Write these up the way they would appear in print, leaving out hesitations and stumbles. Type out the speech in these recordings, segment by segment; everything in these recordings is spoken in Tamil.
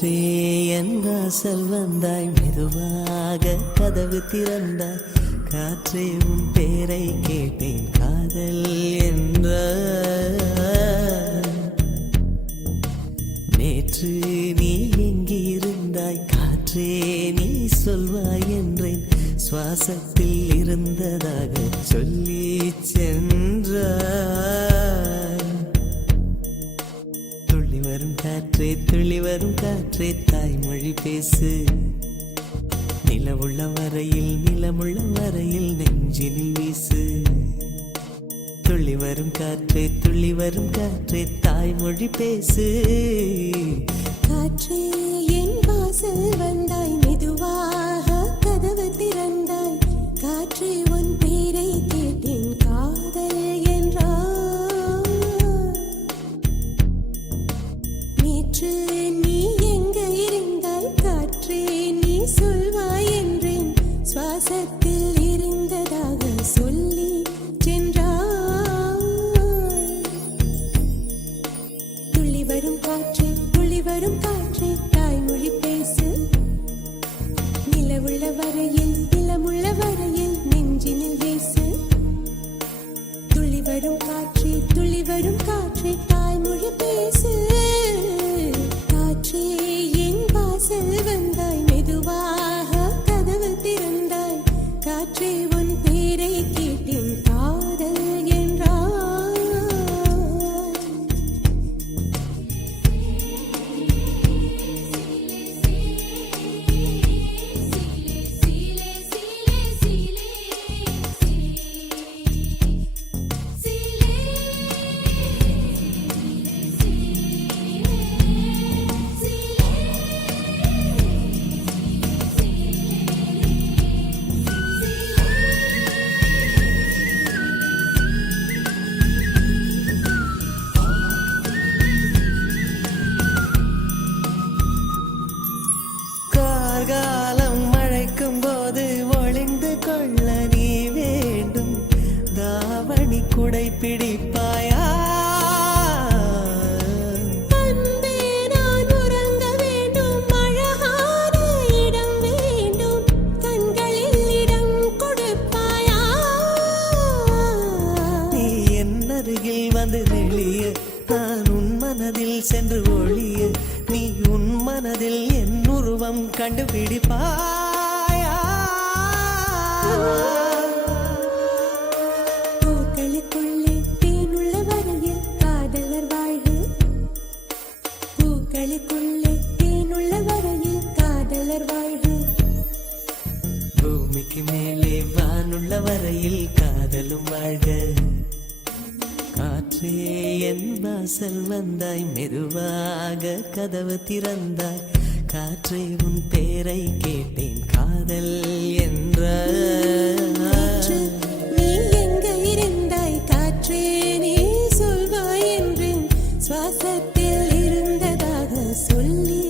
காற்றே என் வாசல் வந்தாய், மெதுவாக கதவு திறந்தாய். காற்றே உன் பேரை கேட்டேன், காதல் என்ற. நேற்று நீ எங்கிருந்தாய், காற்றே நீ சொல்வாய் என்றேன். சுவாசத்தில் இருந்ததாக சொல்லி சென்றாய். துள்ளி வரும் காற்றே, துள்ளி வரும் காற்றே, தாய்மொழி பேசு. நிலவுள்ள வரையில், நிலமுள்ள வரையில் நெஞ்சினில் வீசு. துள்ளி வரும் காற்றே, துள்ளி வரும் காற்றே, தாய்மொழி பேசு. காற்றே என் வாசல் வந்தாய், மெதுவாக கதவு திறந்தாய். காற்றே உன் பேரை கேட்டேன், காதல் என்றாய். நேற்று நீ எங்க இருந்தாய், காற்றே நீ சொல்வாய் என்றேன். சுவாசத்தில் இருந்ததாக சொல்லி சென்றாய். துள்ளி வரும் காற்றே, துள்ளி வரும் காற்றே, தாய்மொழி பேசு. நிலவுள்ள வரையில், நிலமுள்ள வரையில் நெஞ்சினில் வீசு. துள்ளி வரும் காற்றே, துள்ளி வரும் காற்றே, தாய்மொழி பேசு. காற்றே என் வாசல் வந்தாய், மெதுவாக கதவு திறந்தாய். காற்றே உன் பேரை கேட்டேன், காதல் என்றாய். கார்காலம் மழைக்கும் போது ஒளிந்து கொள்ள நீ வேண்டும். தாவணி குடை பிடிப்பாயா? அன்பே நான் உறங்க வேண்டும், அழகான இடம் வேண்டும். கண்களில் இடம் கொடுப்பாயா? நீ என் அருகில் வந்து நெளிய, நான் உன் மனதில் சென்று ஒளிய. நீ உன் மனதில் என் உருவம் கண்டுபிடிப்பாயா? பூக்களுக்குள்ளே தேனுள்ள வரையில் காதலர் வாழ்வு. பூக்களுக்குள்ளே தேனுள்ள வரையில் காதலர் வாழ்வு. பூமிக்கு மேலே வானுள்ள வரையில் காதலும் வாழ்க. காற்றே என் வாசல் வந்தாய், மெதுவாக கதவு திறந்தாய். காற்றே உன் பேரை கேட்டேன், காதல் என்ற. காற்று நீ எங்க இருந்தாய், காற்றே நீ சொல்வாய் என்றேன். சுவாசத்தில் இருந்ததாக சொல்லி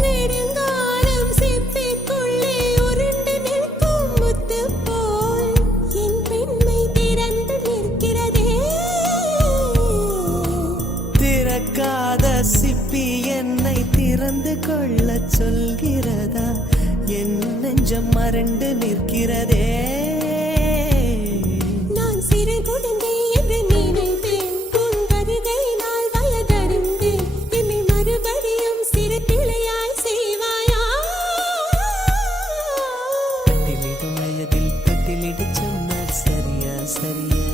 நெடுங்காலம் சிப்பிக்குள்ளே உருண்டு நிற்கும் முத்து போல் என் பெண்மை திறந்து நிற்கிறதே. திறக்காத சிப்பி என்னை திறந்து கொள்ள சொல்கிறதா? என் நெஞ்சம் மறண்டு நிற்கிறதே. நான் சிறு குழந்தை என்று நினைத்தேன், உன் வருகையினால் வயதறிந்தேன். என்னை மறுபடியும் சிறு பிள்ளையாய் செய்வாயா? கட்டிலிடும் வயதில் கட்டிலிடு சொன்னால் சரியா சரியா?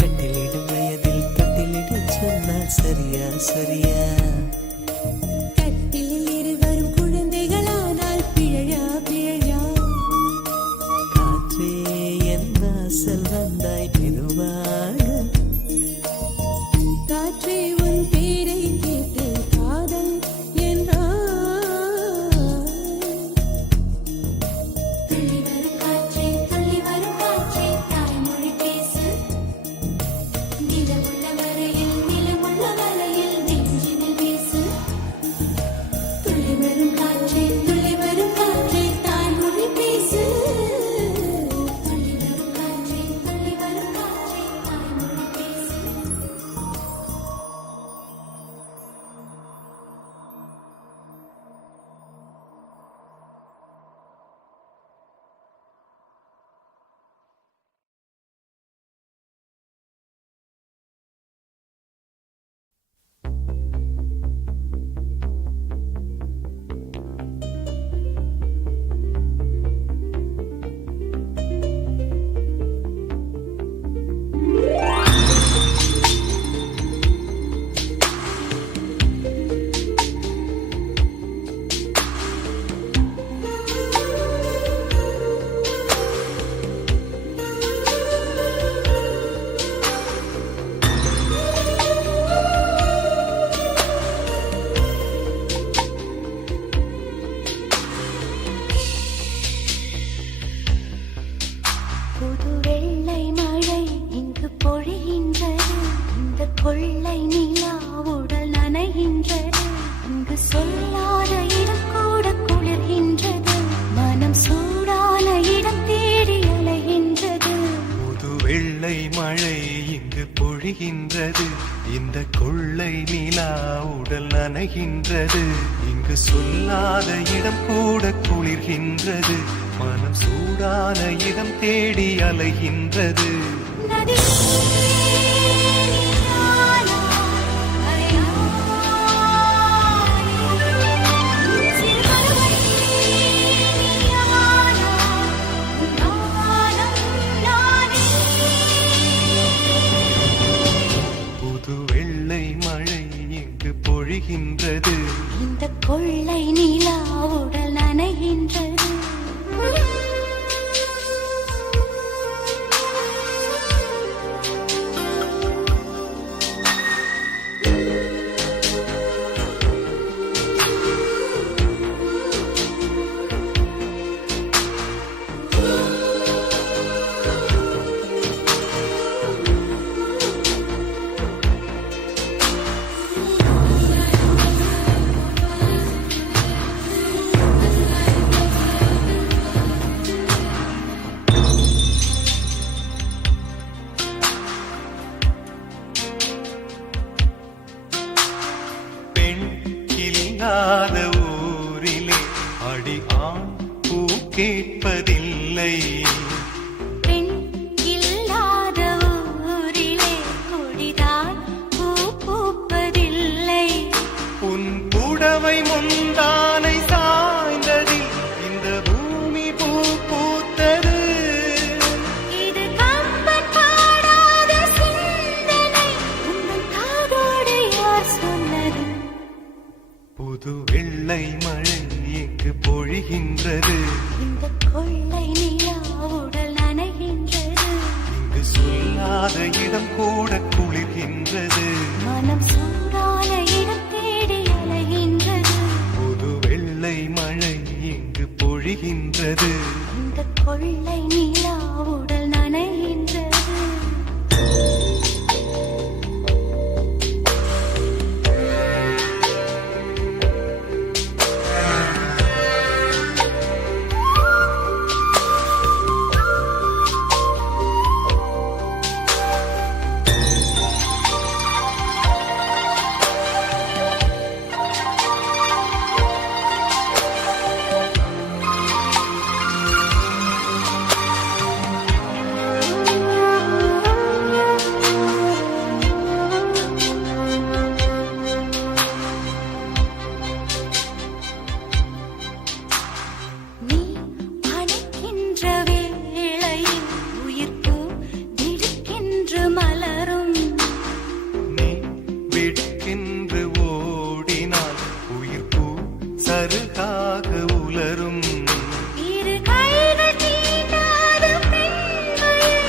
கட்டிலிடும் வயதில் கட்டிலிடு சொன்னால் சரியா சரியா? கட்டிலில் இருவரும் குழந்தைகளானால் பிழையா பிழையா? புது வெள்ளை மழை இங்கு பொழிகின்றது. இந்த கொள்ளை நிலா உடல் நனைகின்றது. இங்கு சொல்லாத இடம் கூட குளிர்கின்றது. மனம் சூடான இடம் தேடி அலைகின்றது. புது வெள்ளை மழை இங்கு பொழிகின்றது. இந்த கொள்ளை நிலா உடல் நனைகின்றது. இங்கு சொல்லாத இடம் கூட குளிர்கின்றது. மனம் சூடான இடம் தேடி அலைகின்றது. நதி புது வெள்ளை மழை இங்கு பொழிகின்றது. இந்த கொள்ளை நிலா உடல் நனைகின்றது. பெண் இல்லாத ஊரிலே அடி ஆண் பூ கேட்பதில்லை. பெண் இல்லாத ஊரிலே கொடிதான் பூ பூப்பதில்லை. உன் புடவை முந்தானை சாய்ந்ததில் இந்த பூமி பூ பூத்தது. இது கம்பன் பாடாத சிந்தனை. உங்கள் காதோடு யார் சொன்னது? புது வெள்ளை மழை இங்கு பொழிகின்றது. இந்த கொள்ளை நிலா உடல் நனைகின்றது. இங்கு சொல்லாத இடம் கூட குளிர்கின்றது. மனம் சூடான இடம் தேடி அலைகின்றது. புது வெள்ளை மழை இங்கு பொழிகின்றது. இந்த கொள்ளை நிலா உடல் நனைகின்றது. நீ அணைக்கின்ற வேளையில் உயிர்ப்பு திடுக்கென்று மலரும். நீ விடுக்கின்று ஓடினால் உயிர் பூ சருகாக உலரும். இரு கைகள் தீண்டாத பெண்மையை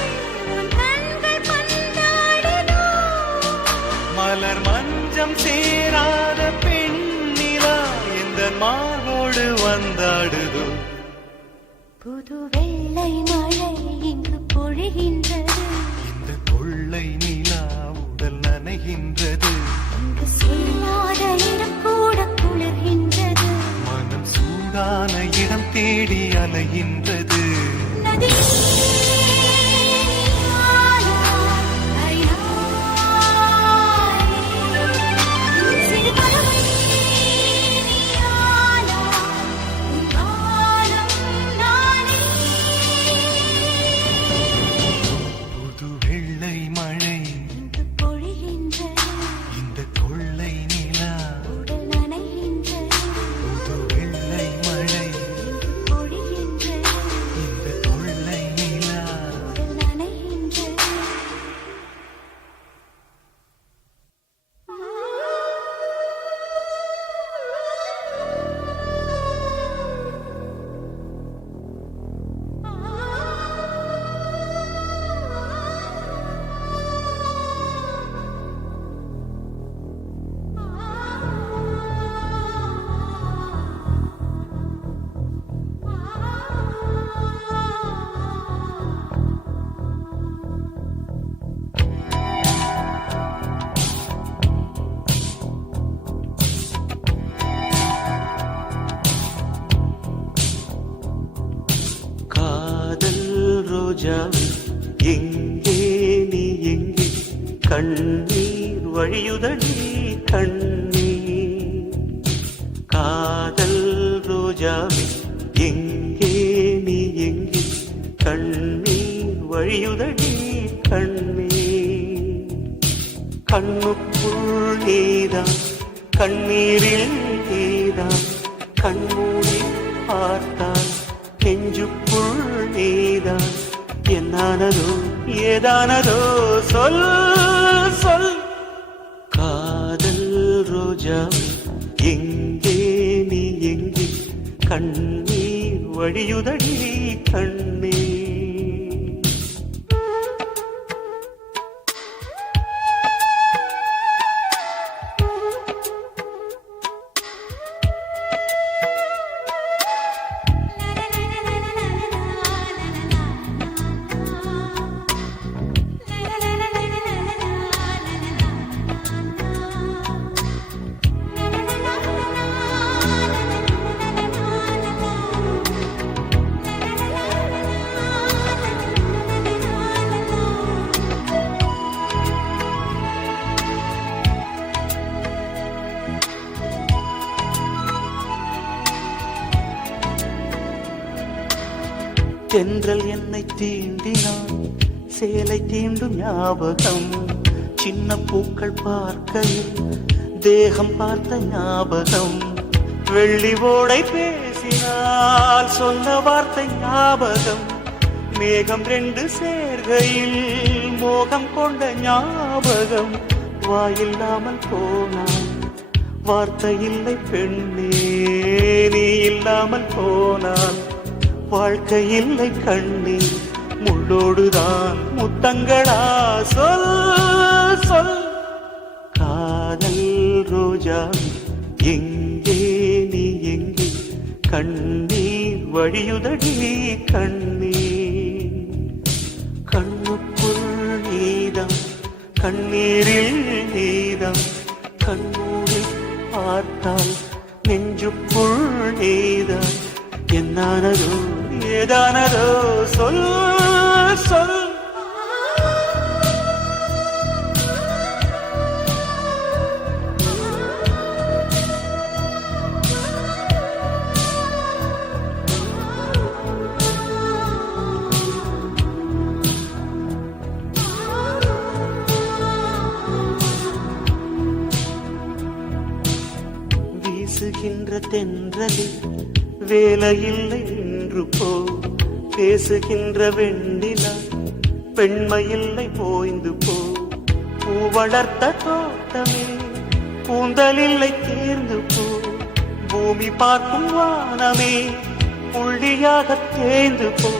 உன் கண்கள் பந்தாடுதோ? மலர் மஞ்சம் சேராத பெண்ணிலா எந்த மார்போடு வந்தாடுதோ. புது வெள்ளை மழை இங்கு பொழிகின்றது. இந்த கொள்ளை நிலா உடல் நனைகின்றது. இங்கு சொல்லாத இடம் கூட குளிர்கின்றது. மனம் சூடான இடம் தேடி அலைகின்றது. நதி சிறு பறவை நீயானா, உன் காலம் நானே. ரோஜாவே எங்கே நீ எங்கே கண்ணீர் வழியுதடி கண்ணீர் காதல் ரோஜாவே எங்கே நீ எங்கே கண்ணீர் வழியுதடி கண்ணீர் கண்ணுக்குள் நீதான் கண்ணீரில் நீதான் கண்மூடி பார்த்தால் நெஞ்சுக்குள் நீதான் என்னானதோ ஏதானதோ சொல் சொல் காதல் ரோஜா எங்கே நீ எங்கே கண்ணீர் வழியுதடி கண்ணீர் தென்றல் என்னை தீண்டினான் சேலை தீண்டும் ஞாபகம் சின்ன பூக்கள் பார்க்கையில் தேகம் பார்த்த ஞாபகம் வெள்ளி ஓடை பேசினால் சொன்ன வார்த்தை ஞாபகம் மேகம் ரெண்டு சேர்கையில் மோகம் கொண்ட ஞாபகம் வாயில்லாமல் போனான் வார்த்தை இல்லை பெண்ணே நீ இல்லாமல் போனான் வாழ்க்கை இல்லை கண்ணீர் முள்ளோடுதான் முத்தங்களா சொல் சொல் காதல் ரோஜா எங்கே நீ எங்கே கண்ணீர் வழியுதடி கண்ணீர் கண்ணுக்குள் நீதான் கண்ணீரில் நீதான் கண்ணூரில் பார்த்தால் நெஞ்சுக்குள் நீதான் என்னானதோ ஏதானதோ சொல் சொல் வீசுகின்ற தென்றலில் வேலையில்லை நின்று போ பேசுகின்ற வெண்ணிலா பெண்மையில்லை போய்ந்து போ பூ வளர்த்த தோட்டமே கூந்தலில்லை தேர்ந்து போ பூமி பார்க்கும் வானமே புள்ளியாக தேய்ந்து போ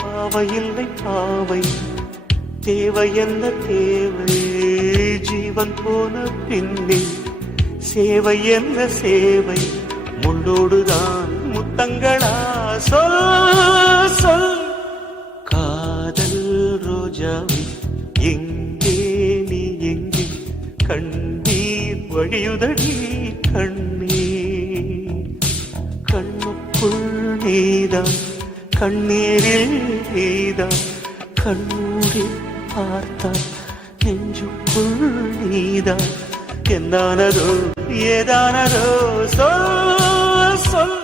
பாவையில்லை பாவை தேவை என்ன தேவை ஜீவன் போன பின்னே சேவை என்ன சேவை முள்ளோடுதான் முத்தங்களா சொல் சொல் காதல் ரோஜாவே எங்கே நீ எங்கே கண்ணீர் வழியுதடி கண்ணீர் கண்ணுக்குள் நீதான் கண்ணீரில் நீதான் கண்ணூரி பார்த்தால் நெஞ்சுக்குள் நீதான் என்னானதோ ஏதானதோ சொல் சொல்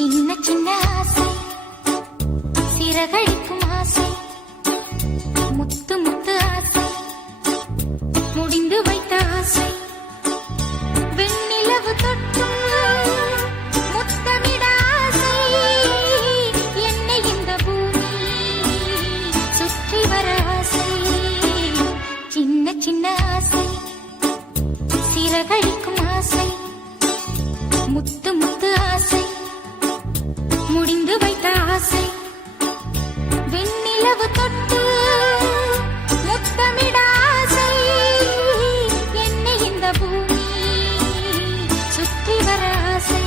சின்ன சின்ன ஆசை சிறகடிக்கும் ஆசை முத்து முத்து ஆசை முடிந்து வைத்த ஆசை வெண்ணிலவு தொட்டு முத்தமிட ஆசை என்னை இந்த பூமி சுற்றி வர ஆசை சின்ன சின்ன ஆசை சிறகடிக்கும் ஆசை முத்து முத்து ஆசை முடிந்து வைத்த ஆசை வெண்ணிலவு தொட்டு முத்தமிட ஆசை என்னை இந்த பூமி சுற்றி வர ஆசை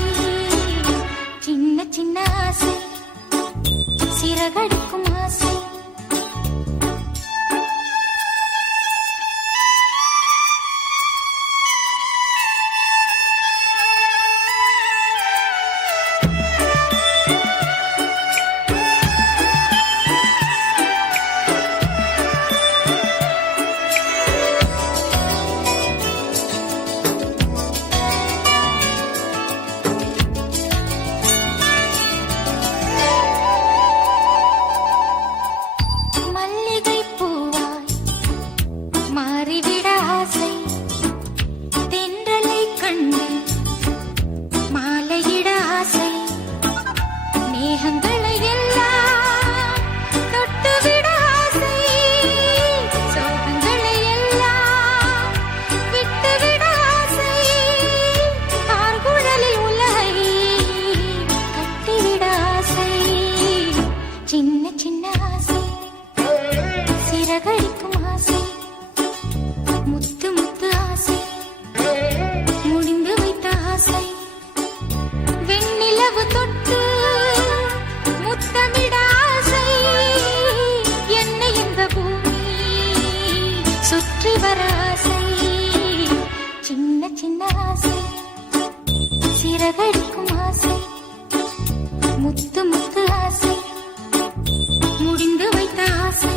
சின்ன சின்ன ஆசை சிறகடிக்கும் ஆசை மல்லிகை பூவாய் மாறிவிட ஆசை தென்றலை கண்டு மாலையிட ஆசை மேகங்களை எல்லாம் தொட்டுவிட ஆசை சோகங்களை எல்லாம் விட்டுவிட ஆசை ஆர்குழலில் உலகை கட்டிவிட ஆசை சின்ன சின்ன ஆசை சிறகடிக்கும் ஆசை முத்து முத்து ஆசை முடிந்து வைத்த ஆசை வெண்ணிலவு தொட்டு முத்தமிட ஆசை என்னை இந்த பூமி சுற்றி வர ஆசை சின்ன சின்ன ஆசை சிறகடிக்கும் ஆசை முத்து முத்து ஆசை முடிந்து வைத்த ஆசை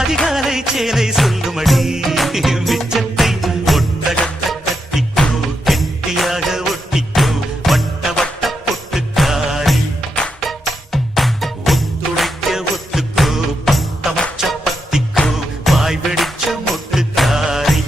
அதிகாலை சேலை சொல்லுமடி மிச்சத்தை ஒட்டகத்தை கட்டிக்கோ கெட்டியாக ஒட்டிக்கோ வட்ட வட்ட பொட்டுக்காரி ஒத்துழைக்க ஒத்துக்கோ பத்த மச்ச பத்திக்கோ வாய் வெடிச்ச மொட்டுக்காரி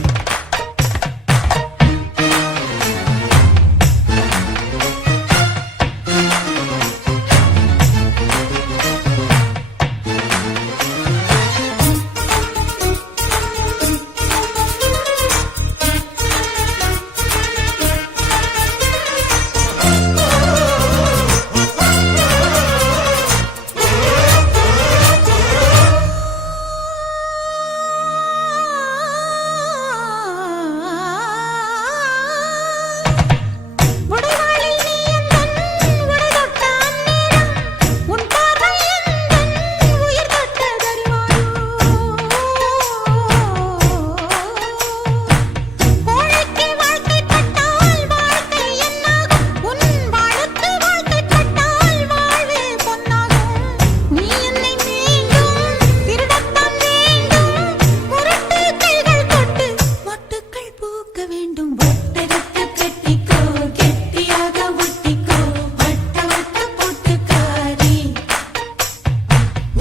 உடைவாளில் நீ எந்தன் உடை தொட்ட அந்நேரம் உன் பார்வை எந்தன் உயிர் தொட்ட தருவாயோ கோழைக்கு வாழ்க்கைப்பட்டால் வாழ்க்கை என்னாகும் உன் வாழுக்கு வாழ்க்கைப்பட்டால் வாழ்வே பொன்னாகும் நீ என்னை மீண்டும் திருடத்தான் வேண்டும் முரட்டு கைகள் கொண்டு மொட்டுக்கள் பூக்க வேண்டும் ஒட்டகத்தை கட்டிக்கோ கெட்டியாக ஒட்டிக்கோ வட்ட வட்ட பொட்டுக்காரி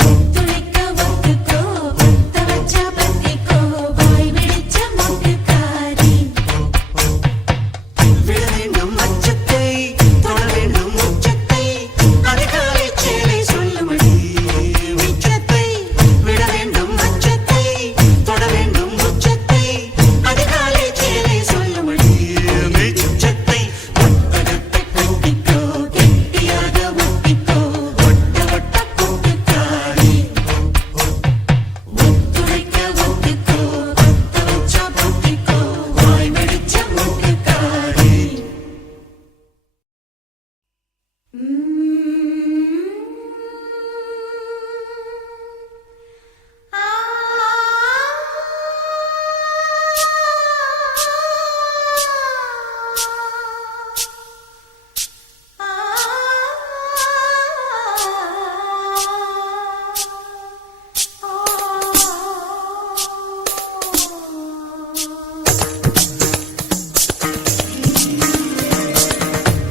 ஒத்துழைக்க ஒத்துக்கோ பத்த வச்ச பத்திக்கோ வாய் வெடிச்ச மொட்டுக்காரி விட வேண்டும் அச்சத்தை தொட வேண்டும் உச்சத்தை அதிகாலை சேலை சொல்லுமடி மிச்சத்தை விட வேண்டும் அச்சத்தை தொட வேண்டும் உச்சத்தை அதிகாலை சேலை சொல்லுமடி மிச்சத்தை ஒட்டகத்தை கட்டிக்கோ கெட்டியாக ஒட்டிக்கோ வட்ட வட்ட பொட்டுக்காரி ஒத்துழைக்க ஒத்துக்கோ பத்த வச்ச பத்திக்கோ வாய் வெடிச்ச மொட்டுக்காரி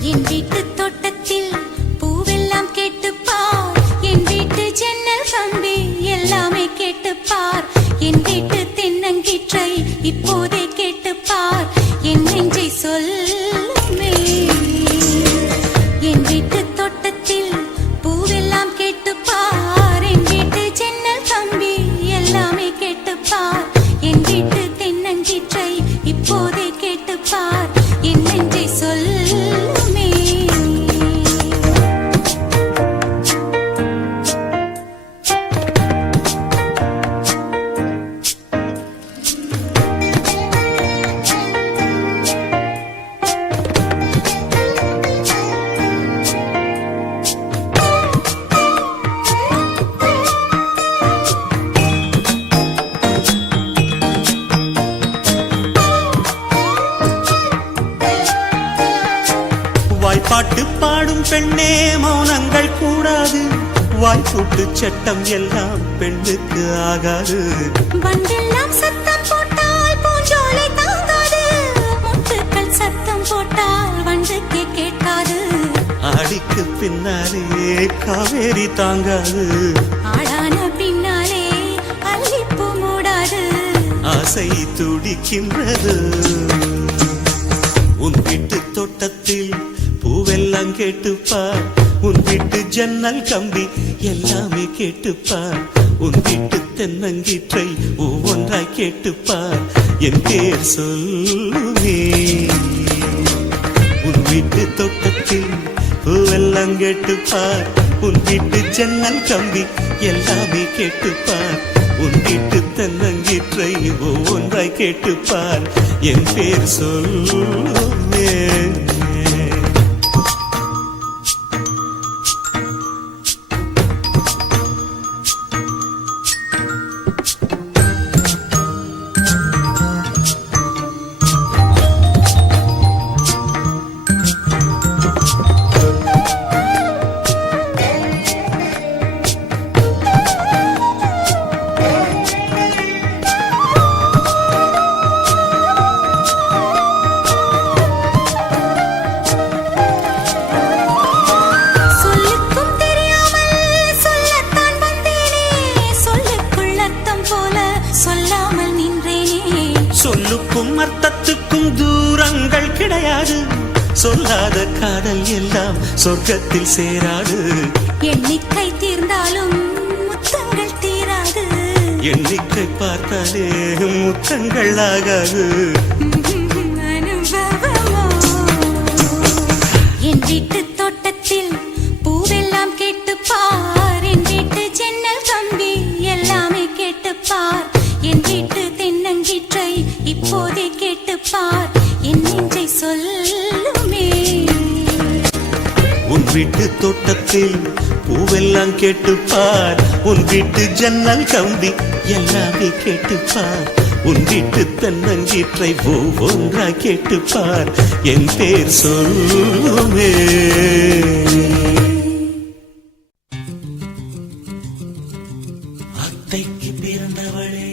என் வீட்டு தோட்டத்தில் பூவெல்லாம் கேட்டுப்பார் என் வீட்டு ஜன்னல் கம்பி எல்லாமே கேட்டுப்பார் என் வீட்டு தென்னங்கீற்றை இப்போதே கேட்டுப்பார் என் நெஞ்சை சொல்லுமே என் வீட்டு தோட்டத்தில் பூவெல்லாம் கேட்டுப்பார் என் வீட்டு ஜன்னல் கம்பி எல்லாமே கேட்டுப்பார் என் வீட்டு தென்னங்கீற்றை இப்போதே கேட்டுப்பார் என் நெஞ்சை சொல்லுமே வாய்ப்பாட்டு பாடும் பெண்ணே மௌனங்கள் கூடாது வாய்ப்பூட்டு சட்டம் எல்லாம் பெண்ணுக்கு ஆகாது வண்டெல்லாம் சத்தம் போட்டால் பூஞ்சோலை தாங்காது முட்டுக்கள் சத்தம் போட்டால் வண்டுக்கே கேட்காது ஆடிக்கு பின்னாலே காவேரி தாங்காது ஆளான பின்னாலே அல்லிப்பூ மூடாது ஆசை துடிக்கின்றது உன் வீட்டு தோட்டத்தில் பூவெல்லாம் கேட்டுப்பார் உன் வீட்டு ஜன்னல் கம்பி எல்லாமே கேட்டுப்பார் உன் வீட்டு தென்னங்கீற்றை ஒவ்வொன்றாய் கேட்டுப்பார் என் பேர் சொல்லுமே உன் வீட்டு தோட்டத்தில் பூவெல்லாம் கேட்டுப்பார் உன் வீட்டு ஜன்னல் கம்பி எல்லாமே கேட்டுப்பார் உன் வீட்டு தென்னங்கீற்றை ஒவ்வொன்றாய் கேட்டுப்பார் என் பேர் சொல்லுமே சொல்லும் அர்த்தத்துக்கும் தூரங்கள் கிடையாது. சொல்லாத காதல் எல்லாம் சொர்க்கத்தில் சேராது. எண்ணிக்கை தீர்ந்தாலும் முத்தங்கள் தீராது. எண்ணிக்கை பார்த்தாலே முத்தங்கள் ஆகாது. என் வீட்டு தோட்டத்தில் பூவெல்லாம் கேட்டுப்பார். என் வீட்டு ஜன்னல் கம்பி எல்லாமே கேட்டுப்பார். என் வீட்டு தென்னங்கீற்றை இப்போதே கேட்டுப்பார். என் நெஞ்சை சொல்லுமே. உன் வீட்டு தோட்டத்தில் பூவெல்லாம் கேட்டுப்பார். உன் வீட்டு ஜன்னல் கம்பி எல்லாமே கேட்டுப்பார். உன் வீட்டு தென்னங்கீற்றை ஒவ்வொன்றா கேட்டுப்பார். என் பேர் சொல்லுமே. அத்தைக்கு பிறந்தவளே,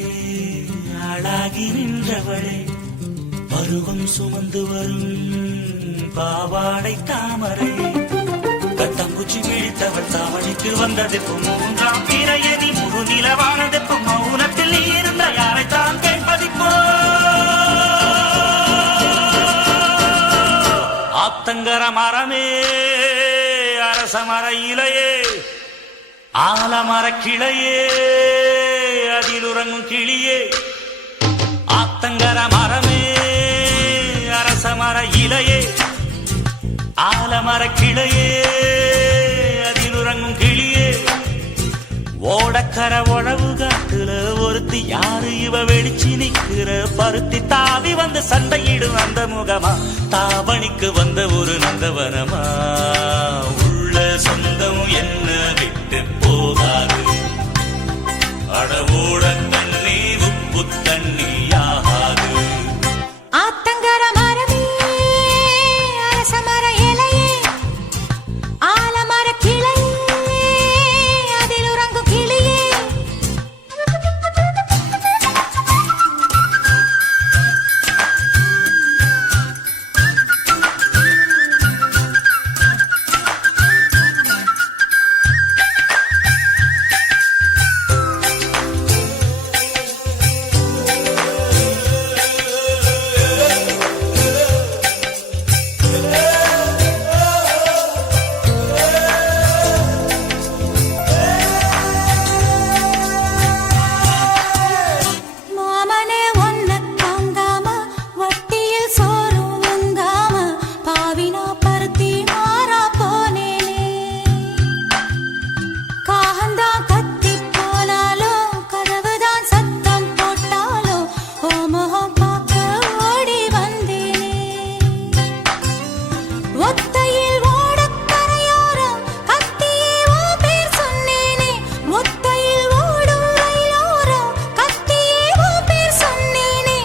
ஆளாகி நின்றவளே, பருவம் சுமந்து வரும் பாவாடை தாமரை, கட்டம்பூச்சி விழித்தவள் தாவணிக்கு வந்ததெப்பு மூன்றாம் பிறையணி முழு நிலவானதெப்பு மௌனத்தில் நீ இருந்த யாரைத்தான் கேட்பதிப்போ. ஆத்தங்கர மரமே, அரச மர இலையே, ஆலமர கிளையே, அதில் உறங்கும் கிளியே. ஆத்தங்கர மரமே, அரச மர இலையே, ஆலமர கிளையே, அதில் உறங்கும் கிளியே. ஓடக்கர உழவு காட்டுல ஒருத்தி யாரு இவ வெளிச்சி நிக்கிற பருத்தி தாவி வந்து சண்டையிடும் அந்த முகமா, தாவணிக்கு வந்த ஒரு நந்தவனமா. உள்ள சொந்தம் என்ன விட்டு போகாது, அடவோட தண்ணி உப்பு தண்ணி ஆகாது. ஆத்தங்கர மரமே, அரச மர இலையே, ஆலமர கிளையே, அதில் உறங்கும் கிளியே. மாமனே ஒன்ன தாங்காம, வட்டியில் சோறும் உங்காம, பாவினா பருத்தி மாறா போனேனே. காகந்தான் கத்தி போனாலும், கதவுதான் சத்தம் போட்டாலும், ஓ முகம் பார்க்க ஓடி வந்தேனே. ஒத்தையில் ஓடக்கரையோரம் கத்தியே உன் பேர் சொன்னேனே. ஒத்தையில் ஓடும் ரயிலோரம் கத்தியே உன் பேர் சொன்னேனே.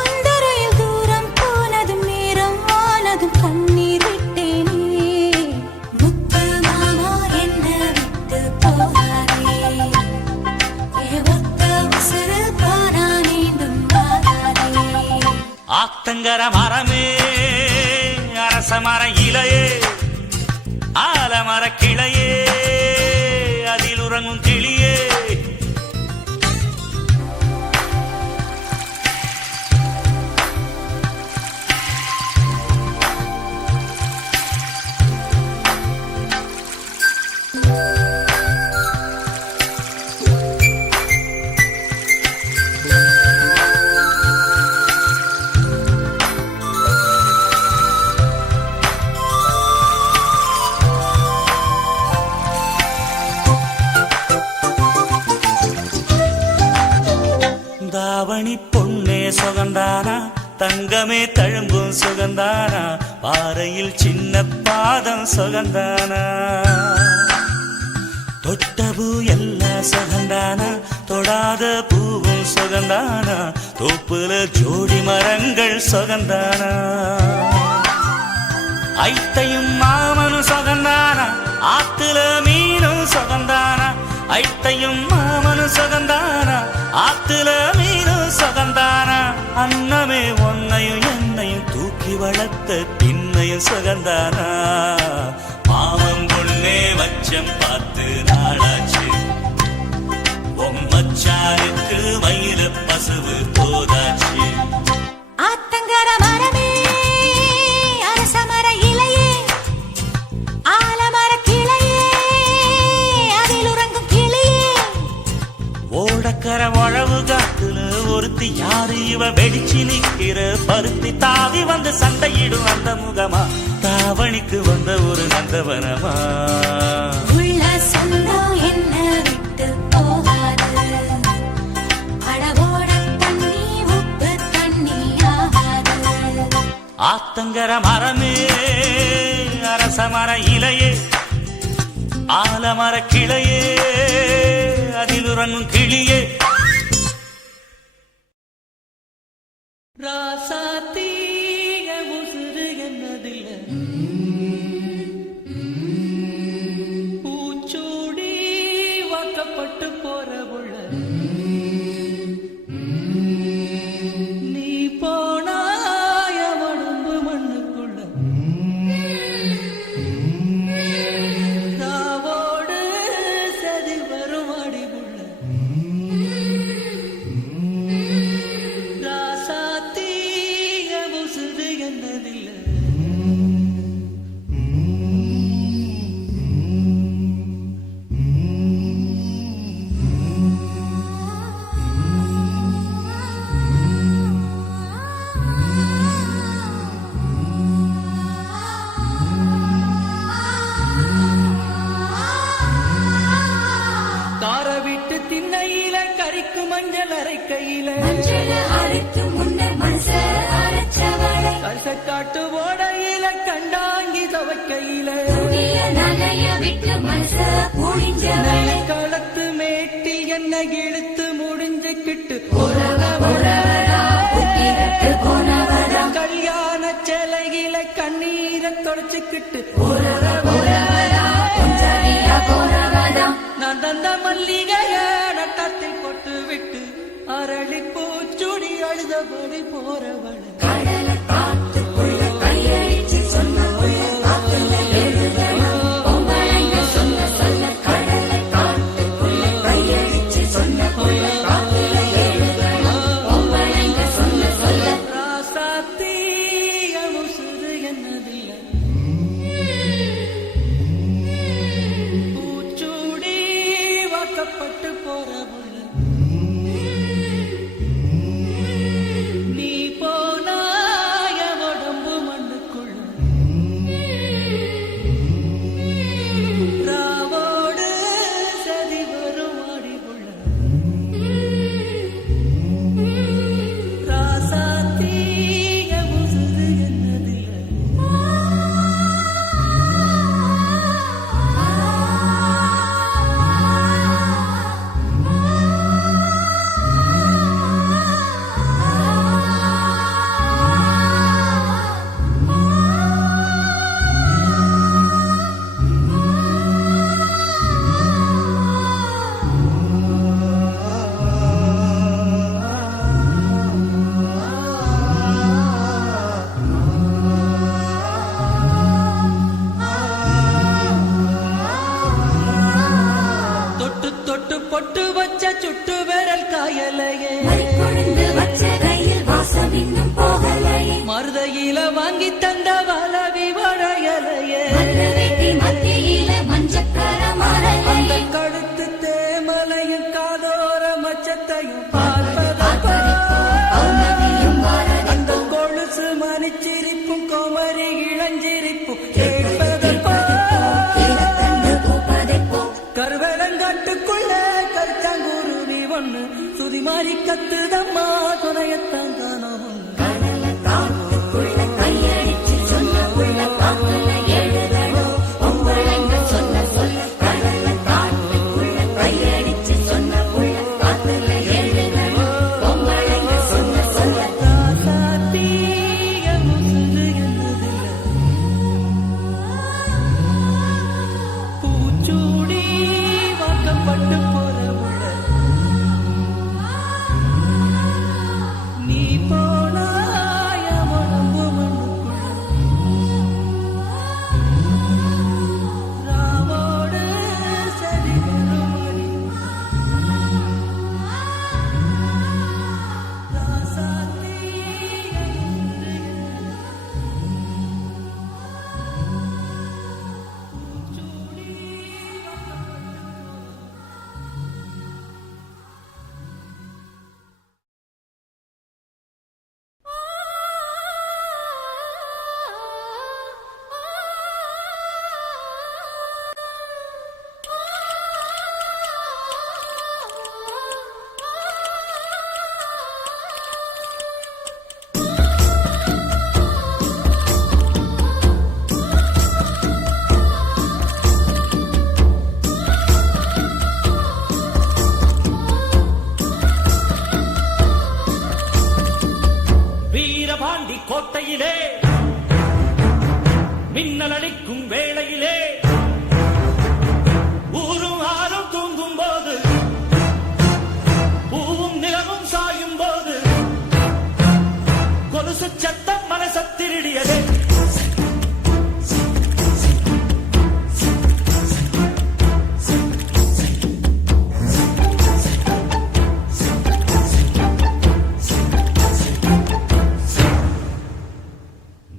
அந்த ரயில் தூரம் போனதும் நேரம் ஆனதும் கண்ணீர் விட்டேனே. முத்து மாமா என்ன விட்டு போகாதே, ஒத்த உசுறு போனா மீண்டும் வாராதே. ஆத்தங்கர மரமே, அரச மர இலையே, ஆலமர கிளையே, அதில் உறங்கும் கிளியே. தாவணி பொன்னே சுகந்தானா, தங்கமே தழும்பும் சுகந்தானா, பாறையில் சின்ன பாதம் சுகந்தானா. தொட்ட பூ எல்லாம் சுகந்தானா, தொடாத பூவும் சுகந்தானா, தோப்புல ஜோடி மரங்கள் சுகந்தானா. ஐத்தையும் மாமனும் சுகந்தானா, ஆத்துல மீனும் சுகந்தானா. ஐத்தையும் மாமனும் சுகந்தானா, ஆத்துல மீனும் சுகந்தானா. அன்னமே ஒன்னையும் என்னையும் தூக்கி வளர்த்த பின்னையும் சுகந்தானா. மாமன் பொண்ணே வச்சம் பார்த்து நாளாச்சு, மச்சானுக்கு மயில பசுவு போதாச்சு. ஓடக்கர உழவு காத்துல ஒருத்தி யாரு இவ வெடிச்சு நிக்கிற பருத்தி தாவி வந்து சண்டையிடும் அந்த முகமா தாவணிக்கு வந்த ஒரு நந்தவனமா உள்ள சொந்தம் என்ன விட்டு போகாது அளவோட தண்ணி உப்பு தண்ணி ஆகாது ஆத்தங்கர மரமே அரச மர இலையே ஆலமர கிளையே அதில் உறங்கும் கிளியே ராசாத்தீக உசுறு என்னதில்ல பூச்சூடி வாக்கப்பட்டு போற உள்ள நீ போனாய உடம்பு மண்ணுக்குள்ள ராவோடு சதி வரும் அடிவுள்ள ராசாத்தீக உசுறு என்னதில்ல கார விட்டு திண்ணையில கறிக்கு மஞ்சள் அரைக்கையில கரிசக்காட்டு ஓடையில கண்டாங்கி துவைக்கையில களத்து மேட்டில் என்ன இழுத்து முடிஞ்சுக்கிட்டு கல்யாண சேலையில கண்ணீரை தொடச்சுக்கிட்டு நான் தந்த மல்லிகைய நட்டத்தில் போட்டு விட்டு அரளி பூச்சுடி அழுதபடி போறவள் ராசாத்தீய உசுறு என்னதில்ல பூச்சூடி வாக்கப்பட்டு போறவள் நீ போனாய உடம்பு மண்ணுக்குள்ள ராவோடு சதி வரும் ஆடிவுள்ள ராசாத்தீய உசுறு என்னதில்ல தொட்டு தொட்டு பொட்டு வச்ச சுட்டு விரல் காயலையே மருதையில வாங்கி தந்த வளவி வளையலையே அந்த கழுத்து தேமலையும் காதோர மச்சத்தையும் பார்ப்பதற்கோ அந்த கொலுசு மணிச்சிரிப்பும் கோமரி இளஞ்சிரிப்பும் கேட்பதற்கோ கருவேலங்காட்டுக்குள்ள கருச்சாங்குருவி ஒண்ணு சுதி மாறி கத்துதம்மா துணையத்தான் காணோம் ராசாத்தீய உசுறு என்னதில்ல பூச்சூடி வாக்கப்பட்டு போறவள் நீ போ கோட்டையிலே மின்னல் அடிக்கும் வேளையிலே ஊரும் ஆறும் தூங்கும் போது பூவும் நிலவும் சாயும் போது கொலுசு சத்தம் மனசத்திருடியதே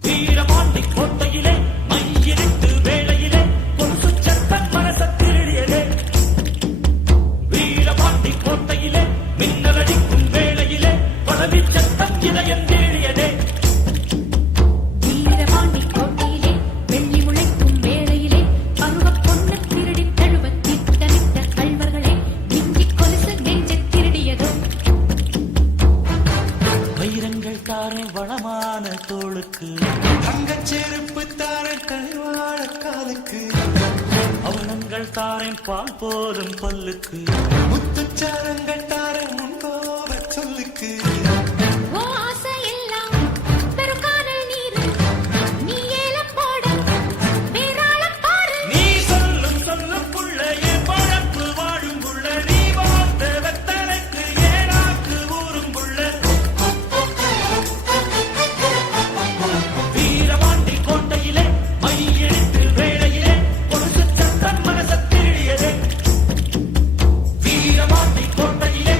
வீரபாண்டி கோட்டையிலே மையிருட்டு வேளையிலே கொலுசு சத்தம் மனசத்திருடியதே வீரபாண்டி கோட்டையிலே மின்னல் அடிக்கும் வேளையிலே பதவி சத்தம் இதயம் தேடியதே வீரபாண்டி கோட்டையிலே வெள்ளி முளைக்கும் வேளையிலே பருவப் பொண்ணு திருடி தழுவ திட்டமிட்ட கள்வர்களே மிஞ்சி கொலுசு நெஞ்சத் திருடியதோ வைரங்கள் தாரே வளமான தோளுக்கு தங்கச் செருப்பு தார கழிவாழ காலுக்கு அவலங்கள் தாரேன் பால் போலும் பல்லுக்கு முத்துச்சாரங்கள் தார முன்கோப சொல்லுக்கு ஓ ஆசை எல்லாம் பெரும் கானல் நீர் நீ ஏலம் போட வேறாளம் பாரு நீ சொல்லும் சொல்லும் புள்ள என் பழப்பு வாழும் புள்ள நீ வாழ்ந்த வெத்தனைக்கு ஏனாக்கு ஊரும் புள்ள வீரபாண்டி கோட்டையிலே மையெழுத்து வேளையிலே கொலுசு சத்தம் மனசத்திருடியதே வீரபாண்டி கோட்டையிலே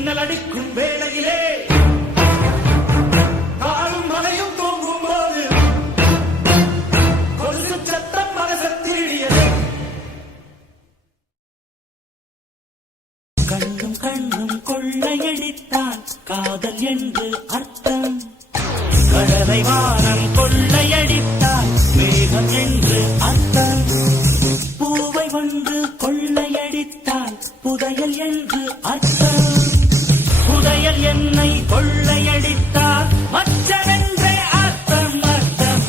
மின்னல் அடிக்கும் வேளையிலே காலும் மலையும் தூங்கும் போது கொலுசு சத்தம் மனசை திருடியது. கண்ணும் கண்ணும் கொள்ளையடித்தான் காதல் என்று அர்த்தம். கடலை வானம் கொள்ளையடித்தான் மேகம் என்று அர்த்தம். பூவை வந்து கொள்ளையடித்தான் புதையல் என்று அர்த்தம். புதையல் என்னை கொள்ளையடித்தால் மச்சரென்றே அர்த்தம் அர்த்தம்.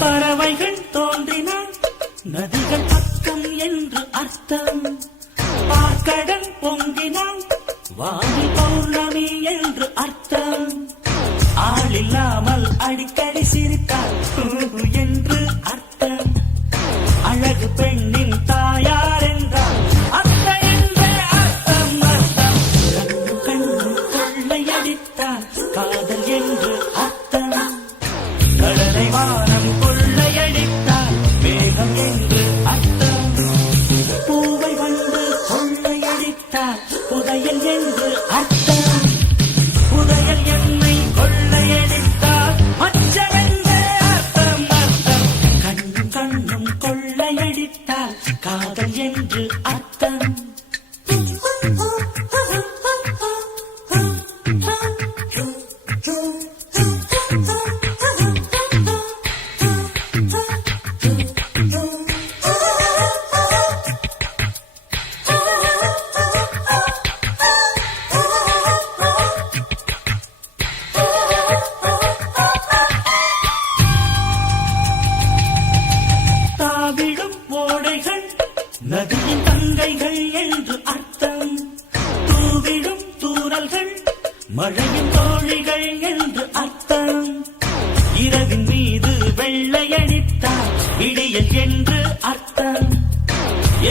பறவைகள் தோன்றினான் நதிகள் பக்கம் என்று அர்த்தம். பார்க்கடல் பொங்கினான் வாணி பௌர்ணமி என்று அர்த்தம். ஆளில்லாமல் அடிக்கடி சிரித்தார் என்று அர்த்தம். அழகு பெண்ணின் தாயார் என்றால் அத்தை என்றே அர்த்தம் அர்த்தம். கண்ணும் கண்ணும் கொள்ளையடித்தார் காதல் என்று அர்த்தம். கடலை வானம் கொள்ளையடித்தார் மேகம் என்று அர்த்தம். பூவை வந்து கொள்ளையடித்தார் புதையல் என்று அர்த்தம். புதையல் என்னை கொள்ளையடித்தார் மச்சரென்றே அர்த்தம் அர்த்தம். கண்ணும் கண்ணும் கொள்ளையடித்தார் காதல் என்று அர்த்தம். தாவிடும் ஓடைகள் நதியின் தங்கைகள் என்று அர்த்தம். தூவிடும் தூறல்கள் மழையின் தோழிகள் என்று அர்த்தம். இரவின் மீது வெள்ளையடித்தார் விடியல் என்று அர்த்தம்.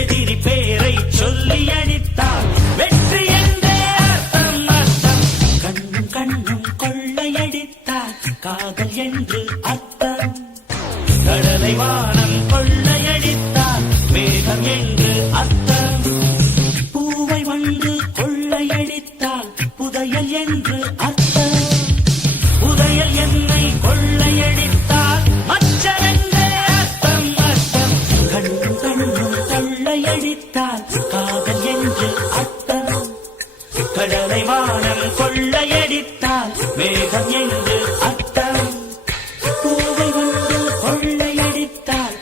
எதிரி பேரை சொல்லி அடித்தார் வெற்றி என்றே அர்த்தம் அர்த்தம். கண்ணும் கண்ணும் கொள்ளையடித்தார் காதல் என்று அர்த்தம். கடலை வானம் கொள்ளையடித்தார் மேகம் என்று அர்த்தம். பூவை வந்து கொள்ளையடித்தால் புதையல் என்று அர்த்தம். புதையல் என்னை கொள்ளையடித்தால் மச்சரென்றே அர்த்தம் அர்த்தம். கண்ணும் கண்ணும் கொள்ளையடித்தால் காதல் என்று அர்த்தம். கடலை வானம் கொள்ளையடித்தால் மேகம் என்று அர்த்தம். பூவை வந்து கொள்ளையடித்தால்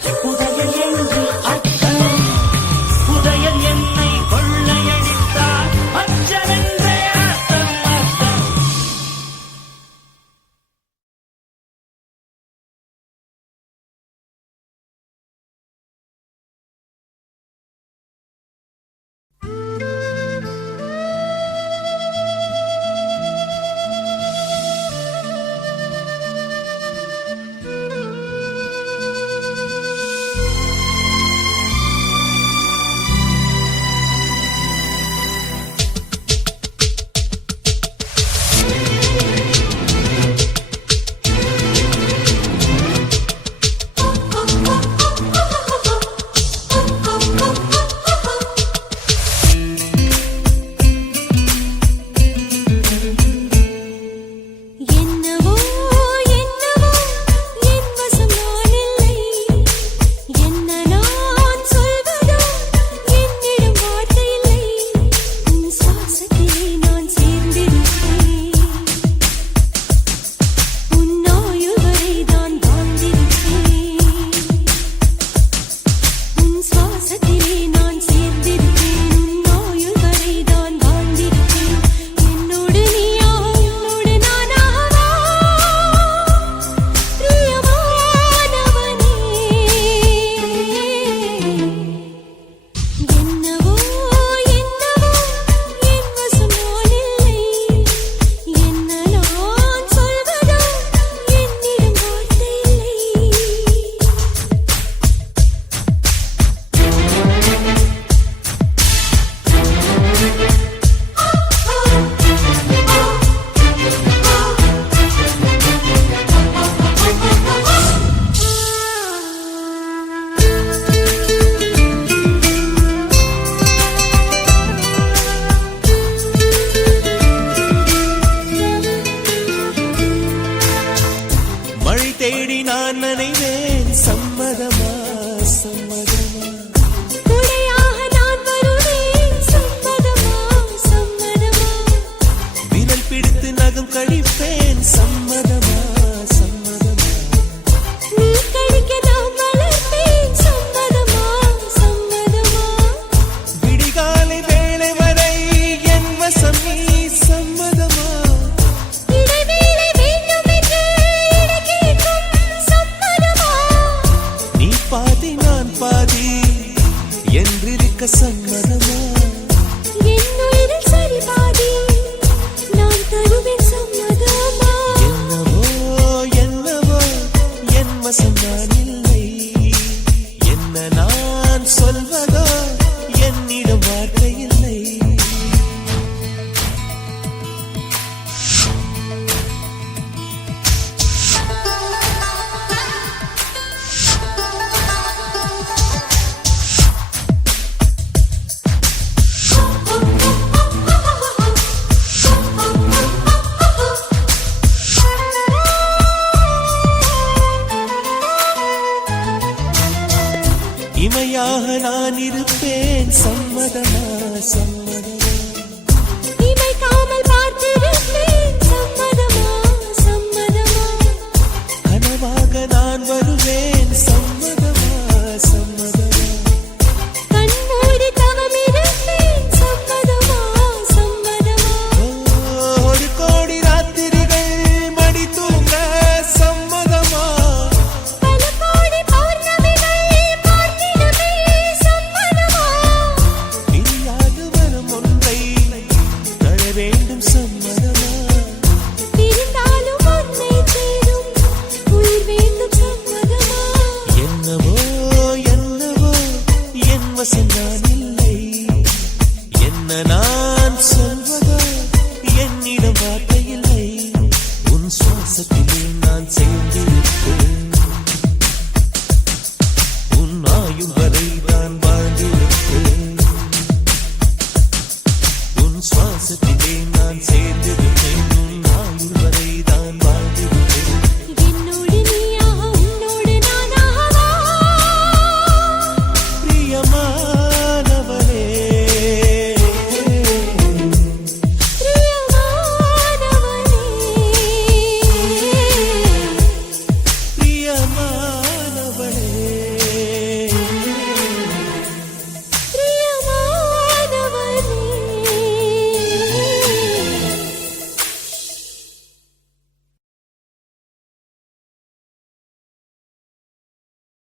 மழை தேடி நான் நனைவேன் சம்மதமா சம்மதமா துணையாக நான் வருவேன் சம்மதமா சம்மதமா விரல் பிடித்து நகம் கழிப்பேன் சம்மதமா சம்மதமா நீ கடிக்க நான் வளர்ப்பேன் சம்மதமா சம்மதமா விடிகாலை வேளை வரை என் வசம் நீ சம்மதமா இடைவேளை வேண்டும் என்று இடைக்கேட்கும் சம்மதமா நீ பாதி நான் பாதி என்றிருக்க சம்மதமா என் உயிரில் சரி பாதி நான் தருவேன் சம்மதமா என்னவோ என்னவோ என் வசம் நான் இல்லை என்ன நான் சொல்வதோ என்னிடம் வார்த்தை இல்லை இமையாக நான் இருப்பேன் சம்மதமா சம்மதமா இமைக்காமல் பார்த்திருப்பேன் சம்மதமா சம்மதமா கனவாக நான் வருவேன் சம்மதமா சம்மதமா கண்மூடி தவம் இருப்பேன் சம்மதமா சம்மதமா ஒரு கோடி ராத்திரிகள் மடி தூங்க சம்மதமா பல கோடி பௌர்ணமிகள் பார்த்திடுமே சம்மதமா பிரியாது வரும் ஒன்றை தர வேண்டும் சம்மதமா பிரிந்தாலும் உன்னை தேடும் உயிர் வேண்டும் சம்மதமா என்னவோ என்னவோ என் வசம் நான் இல்லை என்ன நான் சொல்வதோ என்னிடம் வார்த்தை இல்லை உன் சுவாசத்திலே நான் சேர்ந்திருப்பேன்